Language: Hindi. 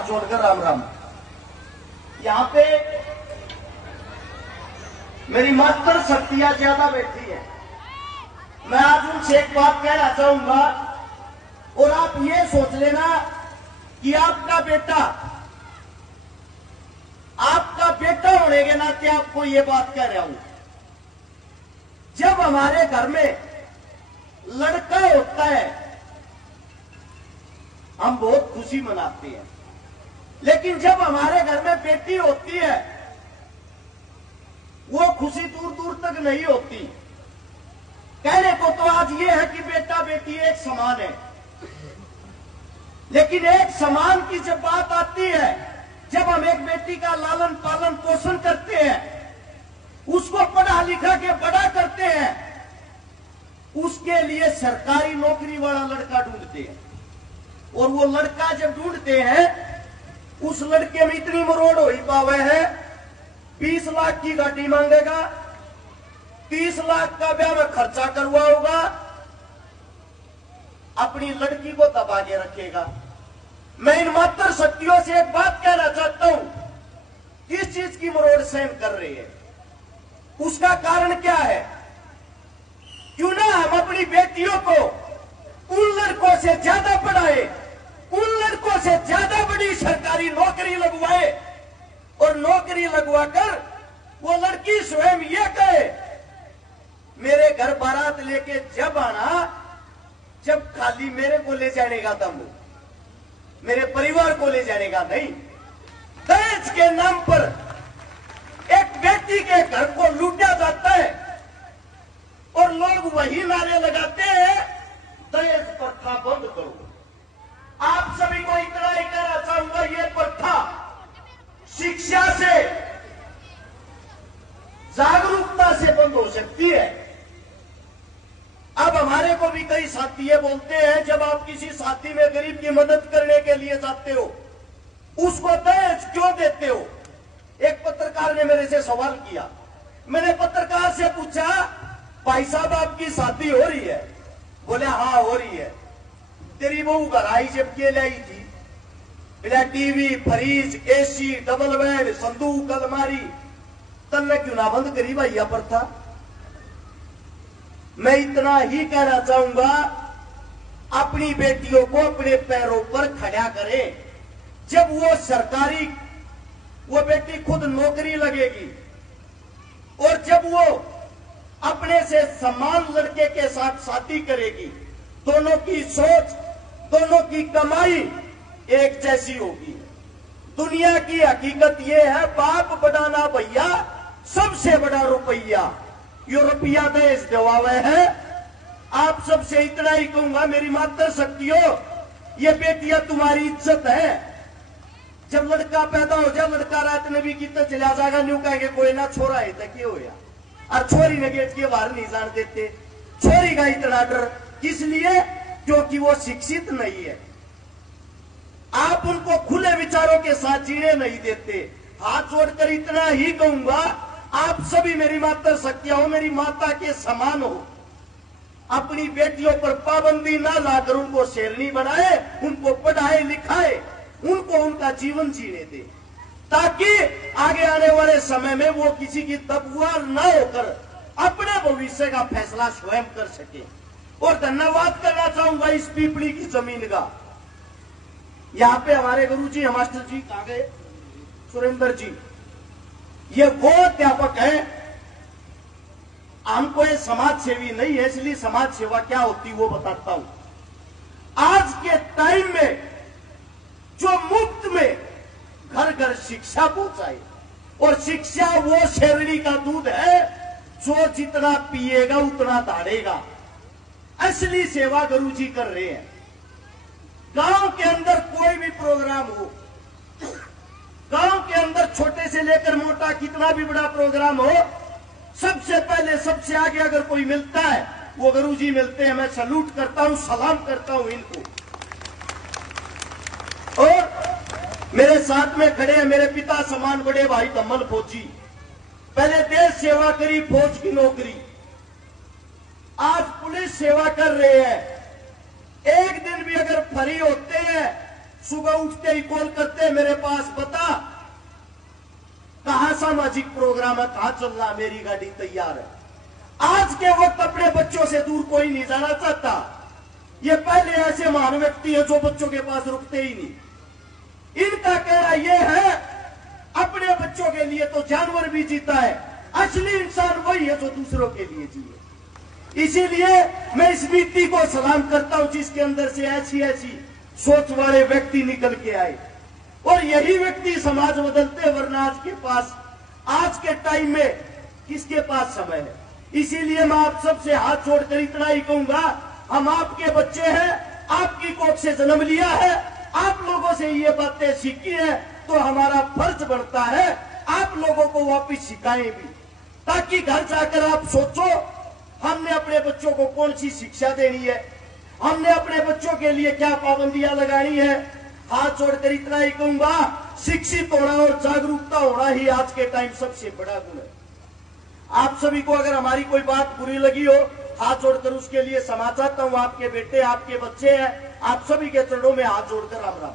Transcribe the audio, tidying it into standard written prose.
हाथ जोड़कर राम राम। यहाँ पे मेरी मास्टर शक्तियां ज्यादा बैठी है। मैं आज उनसे एक बात कहना चाहूंगा और आप ये सोच लेना कि आपका बेटा होने के नाते आपको ये बात कह रहा हूं। जब हमारे घर में लड़का होता है हम बहुत खुशी मनाते हैं, लेकिन जब हमारे घर में बेटी होती है वो खुशी दूर दूर तक नहीं होती। कहने को तो आज ये है कि बेटा बेटी एक समान है, लेकिन एक समान की जब बात आती है, जब हम एक बेटी का लालन पालन पोषण करते हैं, उसको पढ़ा लिखा के बड़ा करते हैं, उसके लिए सरकारी नौकरी वाला लड़का ढूंढते हैं। और वो लड़का जब ढूंढते हैं उस लड़के में इतनी मरोड़ हो ही पावे है, 20 लाख की गाड़ी मांगेगा, 30 लाख का ब्याह में खर्चा करवाओगा, अपनी लड़की को दबा के रखेगा। मैं इन मात्र शक्तियों से एक बात कहना चाहता हूं, किस चीज की मरोड़ सहन कर रही है, उसका कारण क्या है? क्यों ना हम अपनी बेटियों को उन लड़कों से ज्यादा पढ़ाए, उन लड़कों से ज्यादा बड़ी सरकारी नौकरी लगवाए, और नौकरी लगवाकर वो लड़की स्वयं ये कहे मेरे घर बारात लेके जब आना, जब खाली मेरे को ले जाने का दम हो, मेरे परिवार को ले जाने का नहीं। दहेज के नाम पर एक बेटी के घर को लूटा जाता है और लोग वही नारे लगाते हैं दहेज प्रथा बंद करो। आप सभी को इतना ही कहना चाहूंगा, ये प्रथा शिक्षा से, जागरूकता से बंद हो सकती है। अब हमारे को भी कई साथी ये बोलते हैं, जब आप किसी साथी में गरीब की मदद करने के लिए जाते हो उसको दहेज क्यों देते हो? एक पत्रकार ने मेरे से सवाल किया। मैंने पत्रकार से पूछा, भाई साहब आपकी शादी हो रही है? बोले हाँ हो रही है। तेरी बहू घर आई जब के लाई थी, बिना TV, fridge, AC, double bed, संदूक, अलमारी, तन्ने क्यों ना बंद करी भैया पर था? मैं इतना ही कहना चाहूंगा, अपनी बेटियों को अपने पैरों पर खड़ा करें। जब वो बेटी खुद नौकरी लगेगी और जब वो अपने से समान लड़के के साथ शादी करेगी, दोनों की सोच, दोनों की कमाई एक जैसी होगी। दुनिया की हकीकत यह है, बाप बढ़ाना भैया सबसे बड़ा रुपया, यो रुपया दहेज दिवावे है। आप सबसे इतना ही कहूंगा, मेरी मात्र शक्तियों, ये बेटियां तुम्हारी इज्जत है। जब लड़का पैदा हो जाए, लड़का रात में भी कितना चला जाएगा, न्यू कहेंगे कोई ना छोरा है तो क्या होया, और छोरी ने गेट के बाहर नहीं जान देते। छोरी का इतना डर किस लिए? क्योंकि वो शिक्षित नहीं है। आप उनको खुले विचारों के साथ जीने नहीं देते। हाथ जोड़कर इतना ही कहूंगा, आप सभी मेरी माता शक्तियां हो, मेरी माता के समान हो। अपनी बेटियों पर पाबंदी ना लाकर उनको शेरनी बनाए, उनको पढ़ाए लिखाए, उनको उनका जीवन जीने दे, ताकि आगे आने वाले समय में वो किसी की दबुआर ना होकर अपने भविष्य का फैसला स्वयं कर सके। और धन्यवाद करना चाहूंगा इस पीपली की जमीन का। यहाँ पे हमारे गुरुजी, मास्टर जी कहाँ गए? सुरेंद्र जी, ये वो अध्यापक है। हम कोई समाज सेवी नहीं है, इसलिए समाज सेवा क्या होती वो बताता हूं। आज के टाइम में जो मुफ्त में घर घर शिक्षा पहुंचाए, और शिक्षा वो शेरनी का दूध है जो जितना पिएगा उतना धारेगा, असली सेवा गुरुजी कर रहे हैं। गांव के अंदर कोई भी प्रोग्राम हो, गांव के अंदर छोटे से लेकर मोटा कितना भी बड़ा प्रोग्राम हो, सबसे पहले सबसे आगे अगर कोई मिलता है वो गुरुजी मिलते हैं। मैं सैल्यूट करता हूं, सलाम करता हूं इनको। और मेरे साथ में खड़े हैं मेरे पिता समान बड़े भाई धम्मल फौजी, पहले देश सेवा करी, फौज की नौकरी, आज पुलिस सेवा कर रहे हैं। एक दिन भी अगर फ्री होते हैं सुबह उठते ही कॉल करते हैं, मेरे पास बता कहां सामाजिक प्रोग्राम है, कहां चल रहा, मेरी गाड़ी तैयार है। आज के वक्त अपने बच्चों से दूर कोई नहीं जाना चाहता। ये पहले ऐसे महान व्यक्ति है जो बच्चों के पास रुकते ही नहीं। इनका कहना यह है अपने बच्चों के लिए तो जानवर भी जीता है, असली इंसान वही है जो दूसरों के लिए जिए। इसीलिए मैं इस नीति को सलाम करता हूं जिसके अंदर से ऐसी ऐसी सोच वाले व्यक्ति निकल के आए और यही व्यक्ति समाज बदलते, वरना आज के टाइम में किसके पास समय है। इसीलिए मैं आप सबसे हाथ जोड़कर इतना ही कहूंगा, हम आपके बच्चे हैं, आपकी कोख से जन्म लिया है, आप लोगों से ये बातें सीखी है, तो हमारा फर्ज बनता है आप लोगों को वापस सिखाएं भी, ताकि घर जाकर आप सोचो हमने अपने बच्चों को कौन सी शिक्षा देनी है, हमने अपने बच्चों के लिए क्या पाबंदियां लगानी है। हाथ जोड़कर इतना ही कहूंगा, शिक्षित होना और जागरूकता होना ही आज के टाइम सबसे बड़ा गुण है। आप सभी को अगर हमारी कोई बात बुरी लगी हो, हाथ जोड़कर उसके लिए क्षमा चाहता हूं। आपके बेटे, आपके बच्चे हैं, आप सभी के चरणों में हाथ जोड़कर राम राम।